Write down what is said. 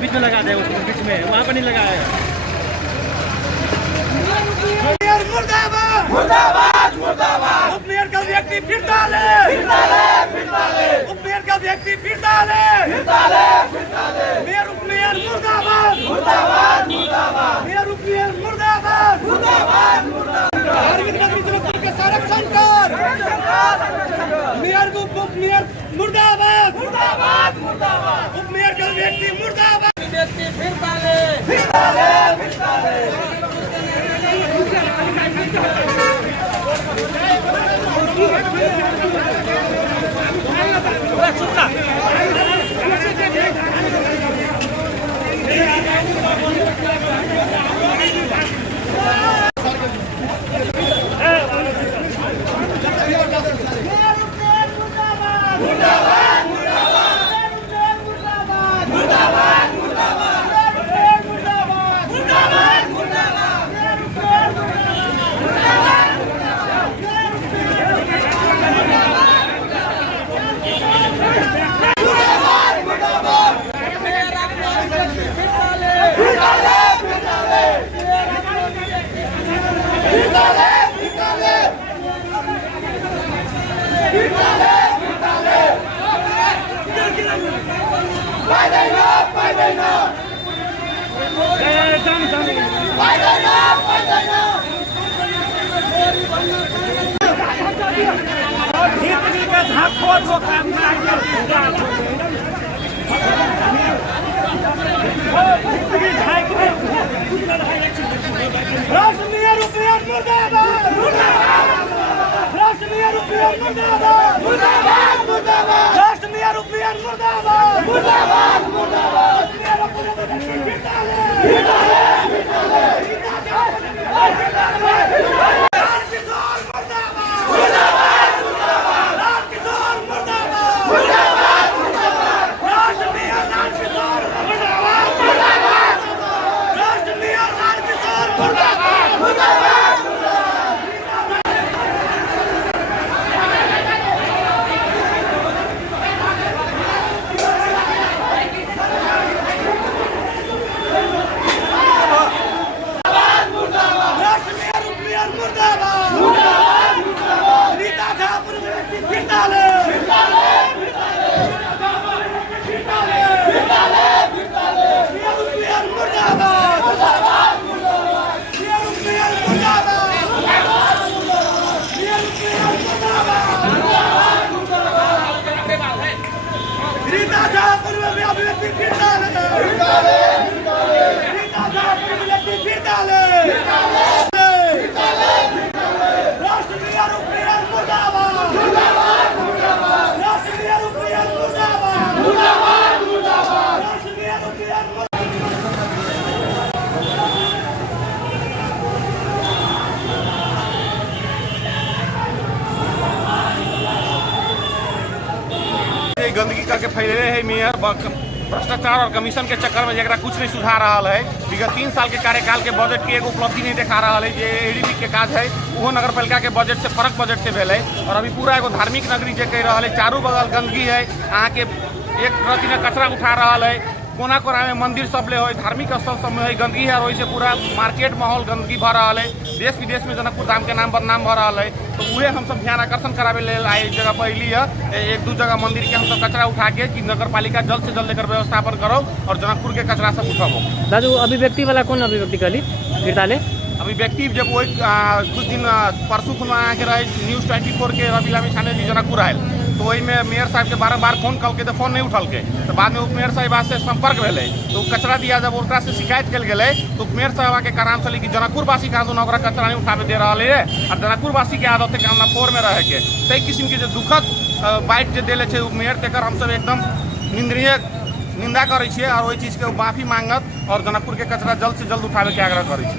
बीच में लगा दे, बीच में वहाँ पर नहीं लगाया है। मुर्दाबाद मुर्दाबाद मुर्दाबाद। उपमेयर का व्यक्ति फिर डाले, उपमेयर का व्यक्ति फिर डाले। मेयर उपमेयर मुर्दाबाद मुर्दाबाद मुर्दाबाद। मेयर उपमेयर मुर्दाबाद मुर्दाबाद मुर्दाबाद। धार्मिक नगरी जबलपुर के संरक्षण कर। मेयर को उपमेयर मुर्दाबाद मुर्दाबाद मुर्दाबाद। उपमेयर का व्यक्ति मुर्दाबाद। व्यक्ति फिर डाले, फिर डाले, फिर डाले। गंदगी करके फैले है मियाँ भ्रष्टाचार और कमीशन के चक्कर में जरा कुछ नहीं सुधार रहा है। विगत 3 साल के कार्यकाल के बजट की एक उपलब्धि नहीं देखा रहा है। जे एडीबी के काज है वो नगर पालिका के बजट से फर्क बजट से भेल है। और अभी पूरा एगो धार्मिक नगरी जे कह रहा है, चारू बगल गंदगी है। अहाँ के एक प्रति कचरा उठा रहा है, कोना कोना में मंदिर सब ले हो, धार्मिक स्थल सब में है गंदगी है। और वैसे पूरा मार्केट माहौल गंदगी भर रहा है। देश विदेश में जनकपुर धाम के नाम बदनाम भर रहा है। तो वह हम सब ध्यान आकर्षण करावे ले आए जगह पहली है। 1-2 जगह मंदिर के हम सब कचरा उठा के कि नगर पालिका जल्द से जल्द लेकर व्यवस्थापन करो और जनकपुर के कचरा सब उठाओ। दादू अभिव्यक्ति वाला कौन अभिव्यक्ति कली गिरताले अभिव्यक्ति जब वही कुछ दिन परसों खुना के रहे न्यूज़ 24 के रवि लामी छाने जी जनकपुर आयल। तो वही में मेयर साहब के बार फोन कल के तो फोन नहीं उठल के। तो बाद में उपमेयर साहब से संपर्क भेले तो कचरा दिया जब ओकरा से शिकायत कल गए तो उपमेयर साहब के कारण चली कि जनकपुरवासी कहाँ दोनों कचरा नहीं उठावे दे रहा है। और जनकपुरवासी के आदत है काम फोर में रहे के कई किस्म के जो दुखद बाइट जो दिले उपमेयर तेकर हम सब एकदम निंदनीय निंदा करे और वही चीज़ के माफी मांगत और जनकपुर के कचरा जल्द से जल्द उठावे के आग्रह करे।